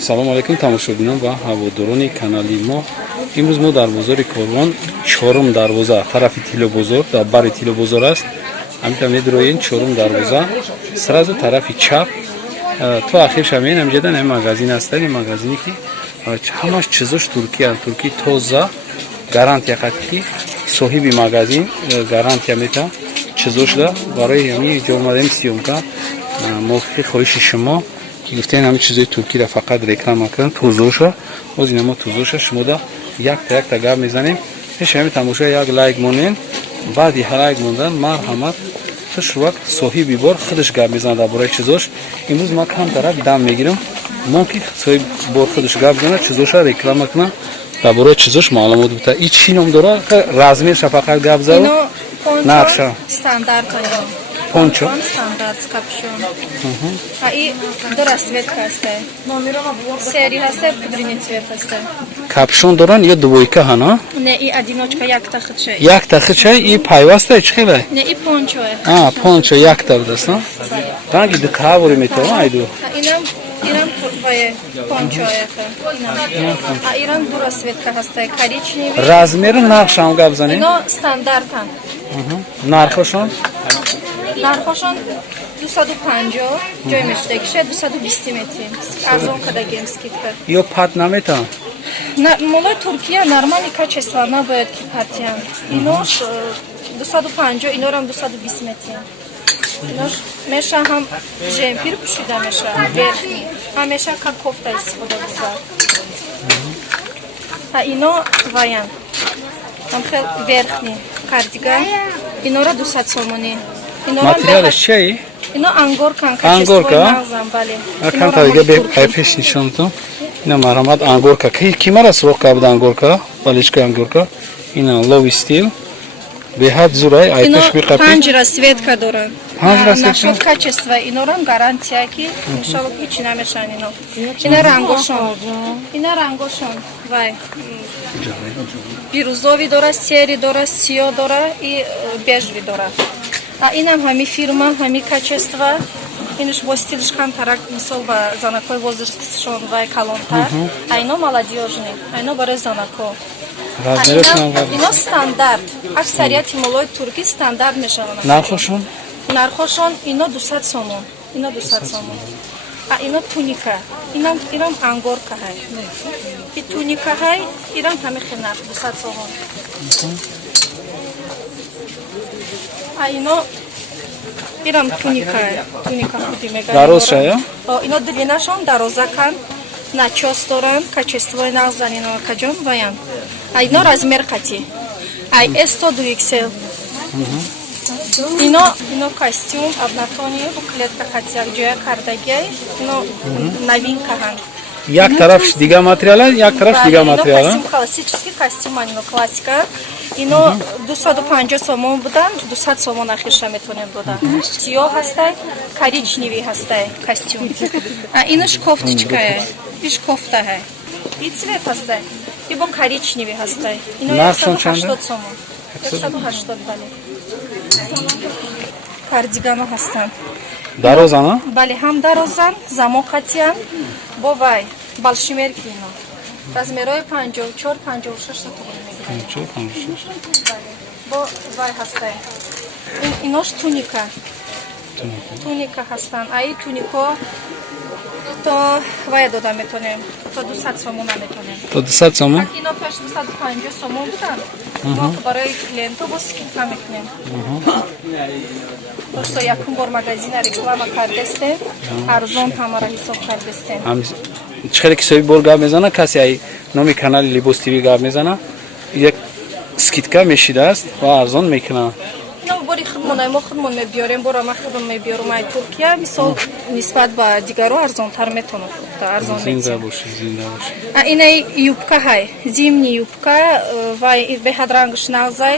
салом алейкум тамошобинон ва ҳаводорони канали мо. имрӯз мо дар бозори Корвон чорум дарвоза тарафи Тилобозор дар бари Тилобозор аст. ҳамита медроен чорум дарвоза сразу тарафи чап то ахирша меен ҳамҷадан ҳам магазин астан. ин магазине ки ҳамаш чизош туркия турки тоза гарантия хатки соҳиби магазин гарантия мета чизошда барои ҳамин ҷо омадаем сиёмка мувофиқи хоҳиши шумо ки гуфтаен ҳамин чизои туркиро фақат реклама кардам тӯзоша ҳозир намо тӯзоша шумода якта гап мезанем. пешами тамошо як лайк монен баъди лайк мондан марҳамат туш вақт соҳиби бор худаш гап мезанад дар бораи чизош. имрӯз ман камтарак дам мегирам мон ки соҳиби бор худаш гап мезанад чизоша реклама кунам дар бораи чизош маълумот бита. ин чӣ ном дорад размерша фақат гап зад нақша стандарт пончо стандарт с капюшон. А и до расцветка аст. Серия аст, пудриный цвет аст. капюшон доран ё двойка ҳана? Не, и одиночка якта хичай. Якта хичай и пайваста чӣ хеле? Не, и пончо. Пончо якта будаст, на? Ранги дикавори метавон айду. Иран твое пончо это. А Иран до расцветка аст, коричневый. Размери нақшам гап занем. Но стандартан. Нархошон? Нархошон 250 ҷой мештагиша 220 метрим. Арзон кадагем скидка. Ё пат наметан? Молои Туркия нормальный качество набояд ки патиан. Инош 250, инорам 220 метрим. Инош меша ҳам жемпир пушида меша верхний. Ҳамеша как кофта истифода мешавад. А ино ваян. Ҳам хел верхний кардиган. Инора 200 сомонӣ. Материалш чиаи? Ино ангоркан качествои нағзам, бале. Аканта дига пеш нишон то. Ина марҳамат ангорка. Кимара суроқ карда ангорка? Балечка ангорка. Ина лови стил. Беҳад зурай айташ биқапи. 5 расцветка дорад. 5 расцветка. Насчёт качества инорам гарантия ки иншаллоҳ ҳеҷ намешан ино. Ина рангошон. Вай. Бирӯзовӣ дора, сери дора, сиё дора и бежви дора. А инам ҳами фирма, ҳами качества. Инаш бо стилш камтарак мисол ба занакои возрастшон вай калонтар. А ино молодёжный. А ино барои занако. Ино стандарт. Аксарияти молои турки стандарт мешаванд. Нархошон? Нархошон ино 200 сомон. Ино 200 сомон. А ино туника. Ирам ангорка ҳай. И туника ҳай, ирам ҳами хинар 200 сомон. А ино ирам туника худи мегӯям. Дарозша ё? Ино длинашон дарозакан, начос доран, качествои нағзан ино каҷон ваян. А ино размер қати. Ай S100 2XL. Ино костюм обнатони клетка қати якҷоя кардагиай. Ино новинка ҳан. Як тарафш дига материал, як тарафш дига материал. Ино классический костюм, ино классика. Ино 250 сомон будан, 200 сомон ахирша метонем додан. Сиёҳ ҳастай, коричневый ҳастай костюм. А инаш кофтичка ҳай. Иш кофта ҳай. И цвет ҳастай. И бо коричневый ҳастай. Ино 180 сомон. 180 бале. Кардигано ҳастан. Дарозана? Бале, ҳам дарозан, замоқатиян, бо вай, балшимерки ино. Размерои 54-56 сотуғи мегирад. 54-56. Бо вай ҳастай. Инош туника. Туника ҳастан. Аи тунико то вай дода метонем. То 200 сомон наметонем. То 200 сомон? Ино пеш 250 сомон будан. Мо барои клиенту бо скидка мекунем. Дошто якум бор магазина реклама кардестем. Арзон ҳамаро ҳисоб кардестем. чӣ хеле ки соҳиби бор гап мезана касе ай номи канали Либос ТВ гап мезана як скидка мешидааст ва арзон мекунад. Ино бори худмон мо худмон мебиёрем, бора ма худмон мебиёрам ай Туркия мисол нисбат ба дигаро арзонтар метавонад фурӯхта. Арзон зинда боши, зинда боши. Инай юбка ҳай, зимний юбка ва беҳад рангш нағзай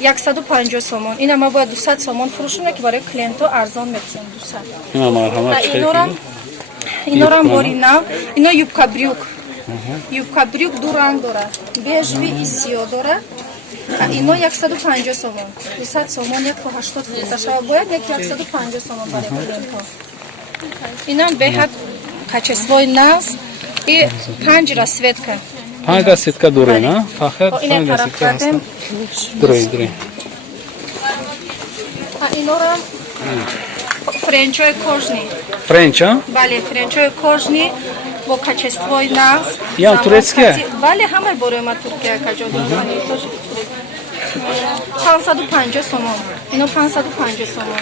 150 сомон. Ина ма бояд 200 сомон фурӯшам ки барои клиенту арзон метавонам 200. Ина марҳамат чӣ инорам бори нав. Ино юбка брюк. Юбка брюк ду ранг дорад. Бежви и сиё дорад. Ино 150 сомон. 200 сомон 180 фурӯхта шавад. Бояд 150 сомон барои клиенту. Инам беҳад качествои нағз и 5 расцветка. 5 расцветка дорен, а? Фахр О, ине 5 тараб расцветка кардем. ҳастанд. Дуре. Инорам френчои кожни. Френч, а? Бале, френчои кожни бо качествои нағз. Ян турецкия? Бале, ҳамаи бороима Туркия каҷоди. 550 сомон. Ино 550 сомон.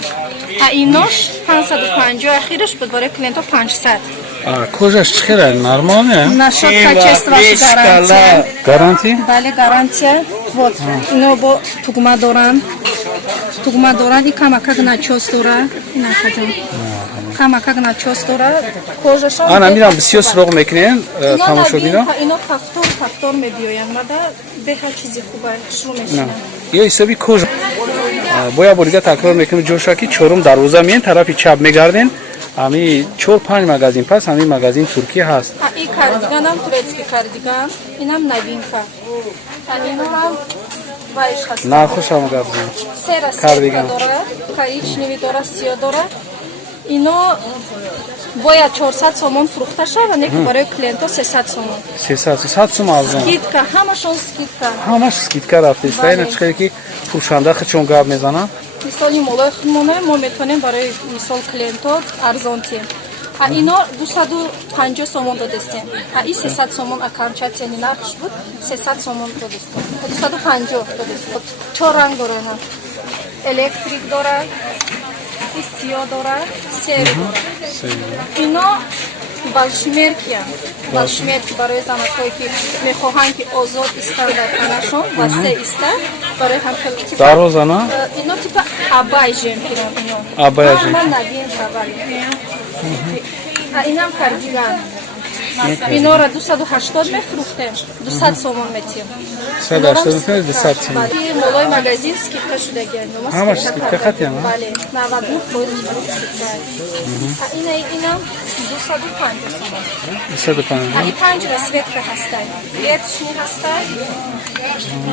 А инош 550, ахираш буд барои клиентҳо 500. А кожаш чӣ хеле нормале? Нашод качествоаш гарантия. Гарантия? Бале, гарантия. Вот, ино бо тугма доранд. Тугма доранд, и камакак начос дора. Ина хаҷон. Камакак начос дора. Кожашон. Ана мирам бисёр суроғ мекунем тамошобино. Ино кафтор мебиёянд. Мада беҳа чизи хубай шурӯъ мешинанд. ё ҳисоби кожа. Боя бор дигар такрор мекунем ҷоша ки чорум дарвоза меен тарафи чап мегарден. Ами 4-5 магазин пас ами магазин Туркия ҳаст. И кардиганам турецкий кардиган. Инам новинка. Иноам вайш ҳаст. Нархошам гарден. Се расцветка дора, коричневый дора, сиё дора. Ино бояд 400 сомон фурӯхта шавад, не ки барои клиентҳо 300 сомон. 300 сум арзон. Скидка, ҳамашон скидка. Ҳамаш скидка рафтест. Ина чӣ хеле ки фурӯшанда хичон гап мезанад. Мисоли молои худмона мо метавонем барои мисол клиентҳо арзон тием. А ино 250 сомон додестем. А и 300 сомон аканча цени нархш буд, 300 сомон додестем. 250 додестем. 4 ранг дора ина. Электрик дора, и сиё дора, сери дора. Ино балшмеркия. Балшмерки барои занакҳое ки мехоҳанд ки озод истанд дар хонашон ва се истанд барои ҳамхелки типа Дарозана? ино типа абай жемпирон ино. Абая жем. Ман навин абай. А инам кардиган. Инора 280 мефурӯхтем, 200 сомон метием. 180 200 сомон. Бале, молои магазин скидка шудагианд. Ҳамаш скидка хатиам, а? Бале, 99% скидка. А инам 250 сомон. 250. А и 5 расцветка ҳастай. Ветшни ҳастай,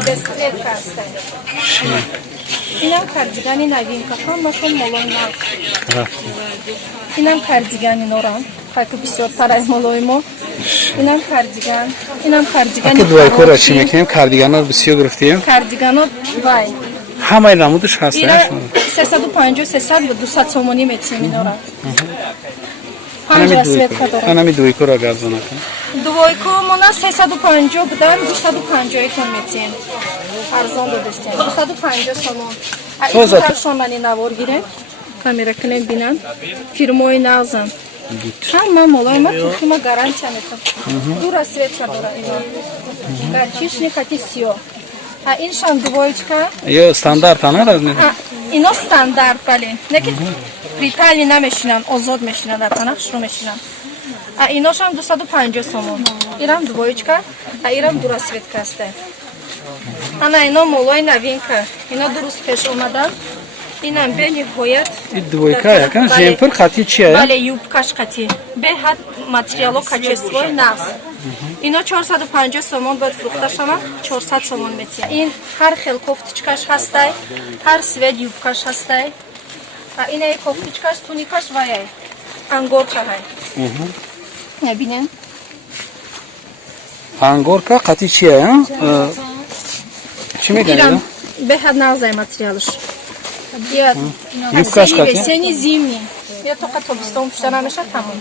бесцветка ҳастай. Инам кардигани новинка, ҳамашон молои нав. Инам кардигани норам. Как бисёр тараи молои мо. Инам кардиган. Инам кардигани. Аки дуай кора чӣ мекунем? Кардиганро бисёр гирифтем. Кардиганро вай. Ҳамаи намудаш ҳаст. Ира 350 300 ба 200 сомонӣ метием инора. Панҷ расветка дорад. Анами дуйкора гарзона кун. Двойку мона 350 будан 250 тон метием. Арзон додестем. 250 сомон. А ин мани навор гирем. Камера кунем бинам. Фирмои навзам. Ҳама молои ма туркима гарантия метам. Ду расветка дора ино. Горчичник ати сиё. А иншам двоечка. Ё стандарт ана размер. Ино стандарт бале. Неки притали намешинан, озод мешинан, дар танах шурӯъ мешинан. А иношам 250 сомон. Ирам двоечка, а ирам ду расветка ҳастай. Ана ино молои новинка. Ино дуруст пеш омадан. Инам бениҳоят. И двойка якан жемпир хати чия? Бале, юбкаш хати. Беҳад материало качествои нағз. Ино 450 сомон бояд фурӯхта шавад, 400 сомон метиҳад. Ин ҳар хел кофтичкаш ҳастай, ҳар свет юбкаш ҳастай. А инаи кофтичкаш, туникаш ваяй. Ангорка ҳай. Набинем. Ангорка хати чия? Чӣ мегӯяд? Беҳад нағзай материалаш. Юбкаш хати? Весенний, зимний. Я только тобистон пушта намешад тамом.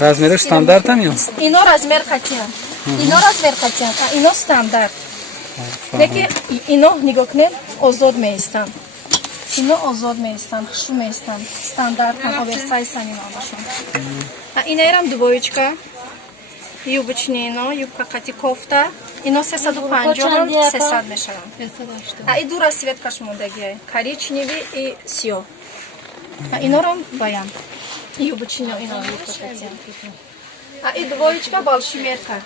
Размераш стандартам ё? Ино размер хатиам. Ино размер хатиам, а ино стандарт. Леки ино нигоҳ кунед, озод меистанд. Ино озод меистанд, хушрӯъ меистанд. Стандартан, оверсайзан ино ҳамашон. А инаирам двоечка. Юбочни ино, юбка хати кофта. Ино 350, 300 мешаванд. А и ду расцветкаш мондагиай. Коричневый и сиё. А инорам баян. Юбочни ино юбка хатиам. А и двоечка балшимерка.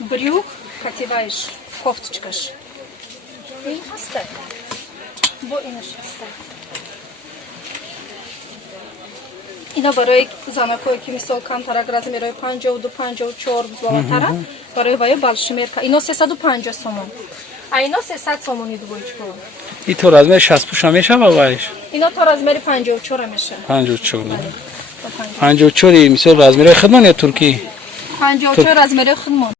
Брюк хативаиш, кофточкаш. И ҳастай. Бо инаш ҳастай. Ино барои занакое ки мисол камтарак размерои 52 54 бузловатара барои ваё балшимерка. Ино 350 сомон. А ино 300 сомони двоечка. И то размер 60 пуша мешава вайш? Ино то размери 54 мешава. 54. 150. 54 مثال размیر خودمان یا ترکی 54 размери худмон.